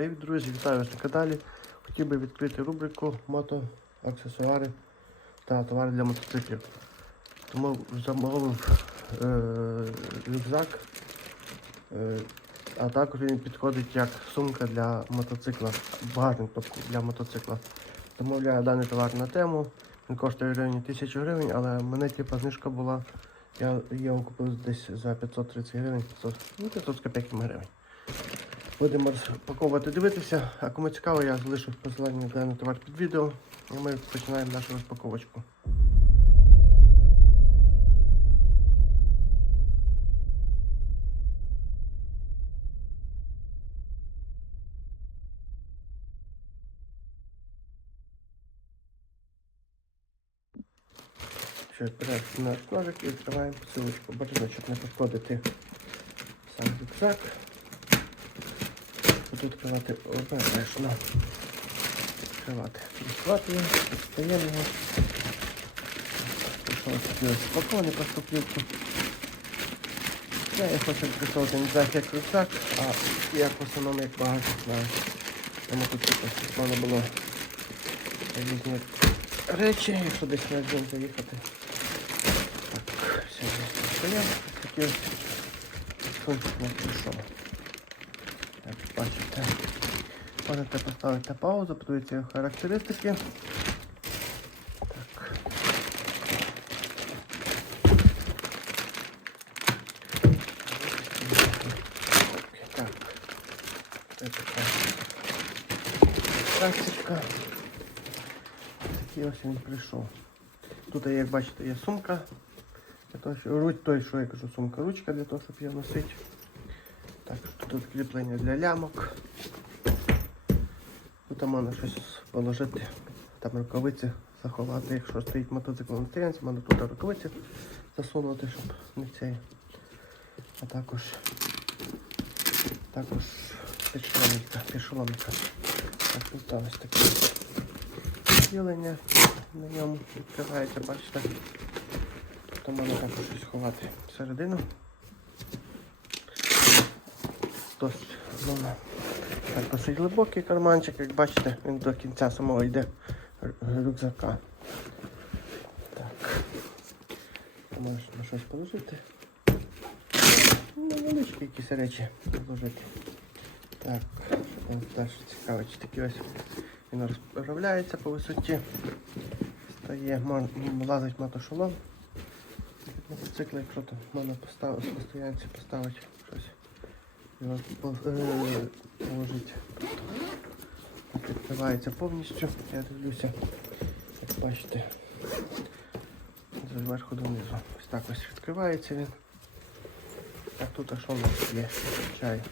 Привіт, друзі! Вітаю вас на каналі. Хотів би відкрити рубрику мото, аксесуари та товари для мотоциклів. Тому замовив е, рюкзак, е, а також він підходить як сумка для мотоцикла, багажник для мотоцикла. Замовляю даний товар на тему. Він коштує в районі 1000 гривень, але мене типа знижка була. Я його купив десь за 530 гривень, 500, ну 500 з копійками гривень. Будемо розпаковувати, дивитися. А кому цікаво, я залишу посилання на даний товар під відео. І ми починаємо нашу розпаковочку. Наш ножик і відкриваємо посилочку. Бажано, щоб не пошкодити сам рюкзак. Буду відкривати обережно. Відкривати. Відкривати його, відстаємо його. Ось спакований просто плівку. Я хочу використовувати не так як рюкзак, а як в основному як багажник на, на мотоциклі. Щоб в мене було різні речі, якщо десь на один заїхати. Так, все, стояв. Такі ось сумки не прийшов. Як бачите, можете поставити паузу, подивитися його характеристики. Так. Так. Це така практика. Такий ось він прийшов. Тут, як бачите, є сумка. Для того, що, руть, той, що я кажу, сумка, ручка для того, щоб її носити. Так, тут кріплення для лямок. Тут можна щось положити, там рукавиці заховати, якщо стоїть мотоцикл на стоянці, можна тут рукавиці засунути, щоб не цей. А також також підшоломка, підшоломка. Так, тут ось таке відділення на ньому відкривається, бачите. Тут можна також щось ховати всередину. Досить ну, так, глибокий карманчик, як бачите, він до кінця самого йде рюкзака. Так. Можеш на щось положити. Ну, Невеличкі якісь речі положити. Так, далі цікаво, чи такі ось він розправляється по висоті. Стає, лазить мотошолом. Мотоцикл, якщо можна поставити, по стоянці поставити. Його по- е, Відкривається повністю, я дивлюся, як бачите, зверху донизу. Ось так ось відкривається він. Так, тут а що у нас є? Чай.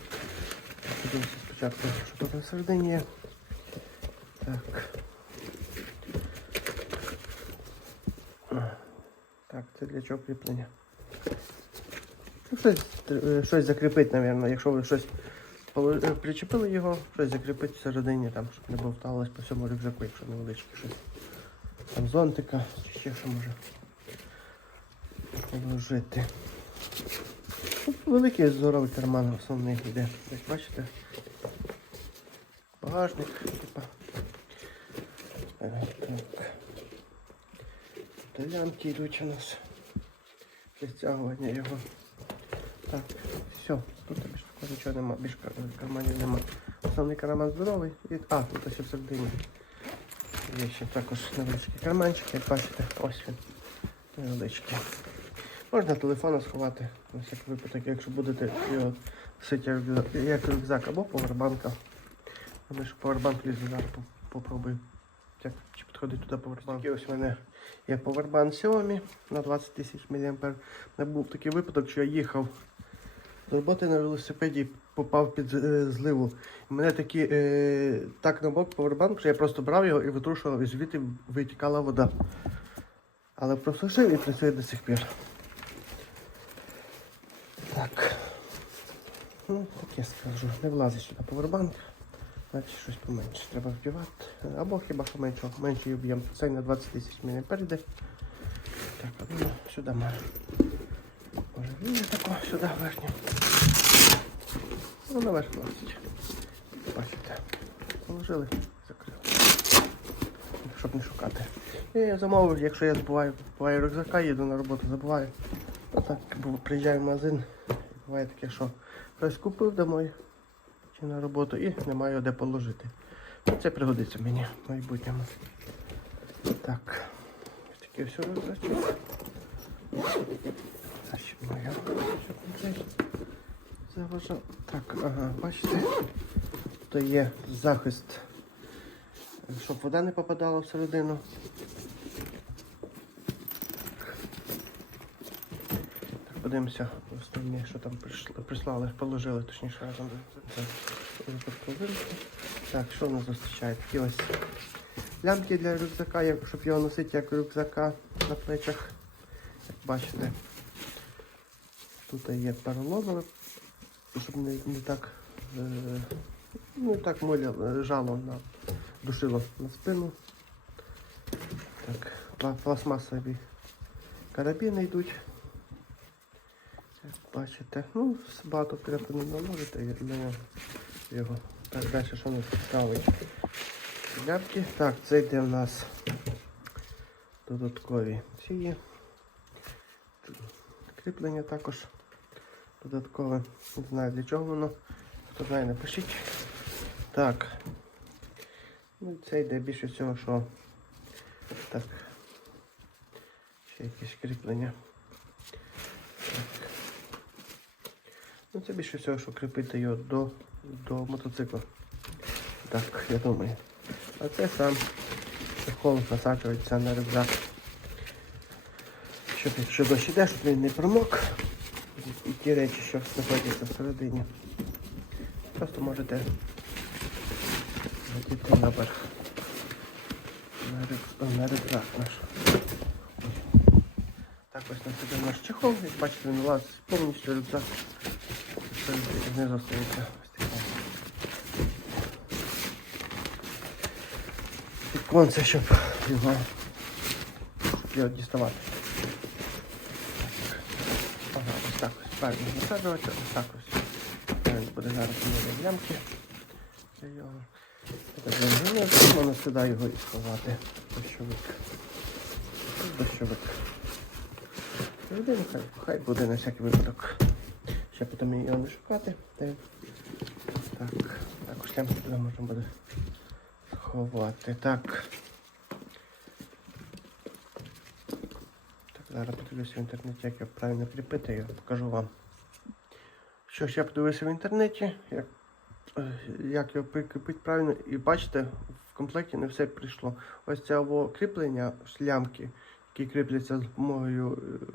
Подивимося спочатку, що тут на середині є. Так. Так, це для чого кріплення? Ну, щось, е, щось закріпити, мабуть, якщо ви щось е, причепили його, щось закріпити всередині, там, щоб не бовталось по всьому рюкзаку, якщо невеличке щось. Там зонтика, чи ще що може положити. Великий здоровий карман основний йде. Як бачите, багажник, типа. Е, Так. Талянки йдуть у нас. Підтягування його. Так, все, тут більше нічого нема, більш карманів нема. Основний карман здоровий. І, а, тут ще всередині. Є ще також невеличкий карманчик, як бачите, ось він. Невеличкий. Можна телефон сховати, на всякий випадок, якщо будете його носити як рюкзак- або повербанка. Думаю, що повербанк лізе зараз по- попробую. Як, чи підходить туди повербанк. Такий ось у мене є повербанк Xiaomi на 20 тисяч мА. Не був такий випадок, що я їхав з роботи на велосипеді попав під е, зливу. Мене такі, е, так на бок повербанк, що я просто брав його і витрушував, і звідти витікала вода. Але прослужив і працює до сих пір. Так. Ну, таке скажу. Не влазить сюди повербанк. Значить щось поменше треба вбивати. Або хіба що менше, менший об'єм. Це на 20 тисяч мА йде. Так, а сюди може. Може він тако сюди верхню. Ну, наверх влазить. Бачите, положили, закрили. Щоб не шукати. І я замовив, якщо я забуваю, буває рюкзака, їду на роботу, забуваю. Отак, бо приїжджаю в магазин, буває таке, що хтось купив домой чи на роботу і немає його де положити. Ну, Це пригодиться мені в майбутньому. Так. Таке все розрачу. Защіпну я. Заважав. Так, ага, бачите, то є захист, щоб вода не попадала всередину. Так, подивимося останнє, що там прислали, положили, точніше разом. Так, що нас зустрічає? Такі ось лямки для рюкзака, як- щоб його носити як рюкзака на плечах. Як бачите, тут є поролонове, щоб не, не так е, не так моля жало на душило на спину. Так, пластмасові карабіни йдуть. Як бачите, ну, багато крепко не наложите, думаю, його. Так, далі що нас ставить? Ляпки. Так, це йде в нас додаткові ці. Кріплення також додаткове. Не знаю для чого воно. Хто знає, напишіть. Так. Ну це йде більше всього, що так. Ще якісь кріплення. Так. Ну це більше всього, що кріпити його до, до мотоцикла. Так, я думаю. А це сам чехол насаджується на рюкзак. Щоб якщо дощ іде, щоб він не промок. І ті речі, що знаходяться всередині. Просто можете надіти наверх. На, рюкзак наш. Так ось на себе наш чехол, як бачите, він влазить повністю рюкзак. Знизу остається щоб його, щоб його діставати. Ага, ось так ось правильно насаджувати, ось так ось. Він буде зараз міряти ямки для його. Можна сюди його і сховати. Дощовик. Дощовик. Людина хай, хай буде на всякий випадок. Ще потім його не шукати. Де- Так, також лямки туди можна буде сховати. Так. Зараз подивлюся в інтернеті, як його правильно кріпити, я покажу вам. Що ж, я подивився в інтернеті, як, е, як його прикріпити правильно. І бачите, в комплекті не все прийшло. Ось це або кріплення шлямки, які кріпляться за допомогою е,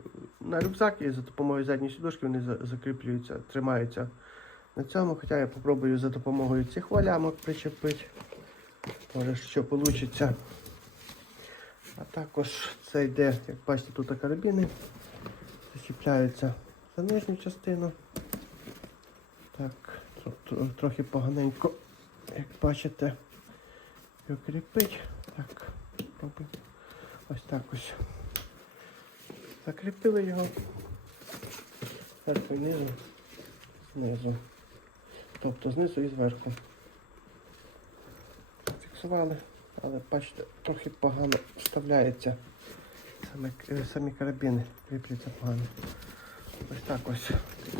на рюкзак і за допомогою задньої сідушки вони закріплюються, тримаються на цьому. Хоча я попробую за допомогою цих валямок причепити. Може, що вийде. А також це йде, як бачите, тут карабіни зачіпляються за нижню частину. Так, тро- тро- трохи поганенько, як бачите, його кріпить. Так. Ось так ось. Закріпили його. Зверху і знизу. Знизу. Тобто знизу і зверху. Фіксували, але бачите, трохи погано вставляється. Саме, е, самі карабіни кріпляться погано. Ось так ось.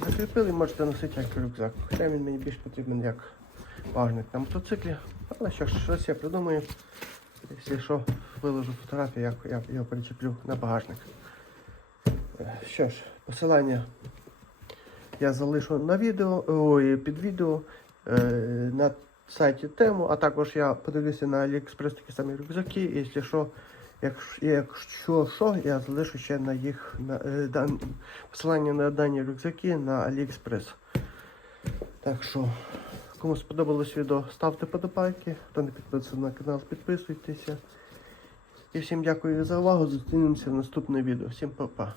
Закріпили, можете носити як рюкзак. Хоча він мені більш потрібен як багажник на мотоциклі. Але що щось я придумаю. Якщо що, виложу фотографію, як я його перечеплю на багажник. Е, Що ж, посилання я залишу на відео, ой, під відео е, на сайті тему, а також я подивлюся на AliExpress такі самі рюкзаки. І Якщо що, якщо, що, я залишу ще на їх на, е, дан, посилання на дані рюкзаки на AliExpress. Так що, кому сподобалось відео, ставте подобайки. Хто не підписаний на канал, підписуйтеся. І всім дякую за увагу. Зустрінемося в наступне відео. Всім па-па.